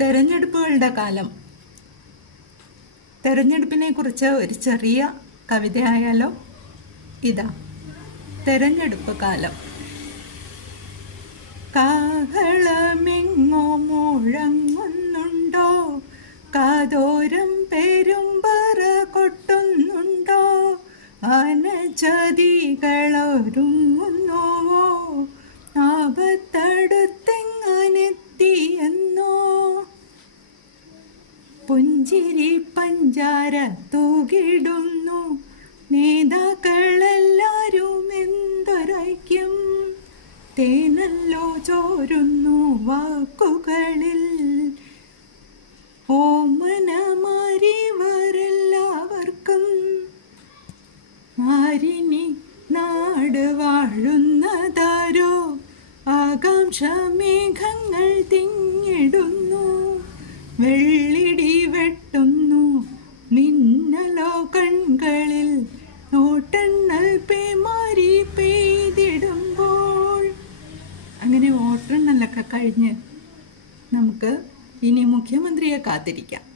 തെരഞ്ഞെടുപ്പുകളുടെ കാലം. തെരഞ്ഞെടുപ്പിനെ കുറിച്ച് ഒരു ചെറിയ കവിതയായാലോ? ഇതാ തെരഞ്ഞെടുപ്പ് കാലം. കാഹളമെങ്ങോ മുഴങ്ങുന്നുണ്ടോ, കാതോരം പെരുമ്പറ കൊട്ടുന്നുണ്ടോ, അനചതികളൊരുങ്ങുന്നുവോ, ആപത്തടുത്തെങ്ങാനെത്തിയെന്നോ. പുഞ്ചിരി പഞ്ചാര തൂകിടുന്നു നേതാക്കളെല്ലാരും, എന്തൊരൈക്യം തേനല്ലോ ചോരുന്നു വാക്കുകളിൽ. ഓമനമാരിവരെല്ലാവർക്കും ആരിനി നാട് വാഴുന്നതാരോ, ആകാംക്ഷമേഘങ്ങൾ തിങ്ങിടുന്നു, വെള്ളിടി വെട്ടുന്നു മിന്നലോ കൺകളിൽ, ഓട്ടെണ്ണൽ പേമാരി പെയ്തിടുമ്പോൾ. അങ്ങനെ വോട്ടെണ്ണലൊക്കെ കഴിഞ്ഞ് നമുക്ക് ഇനി മുഖ്യമന്ത്രിയെ കാത്തിരിക്കാം.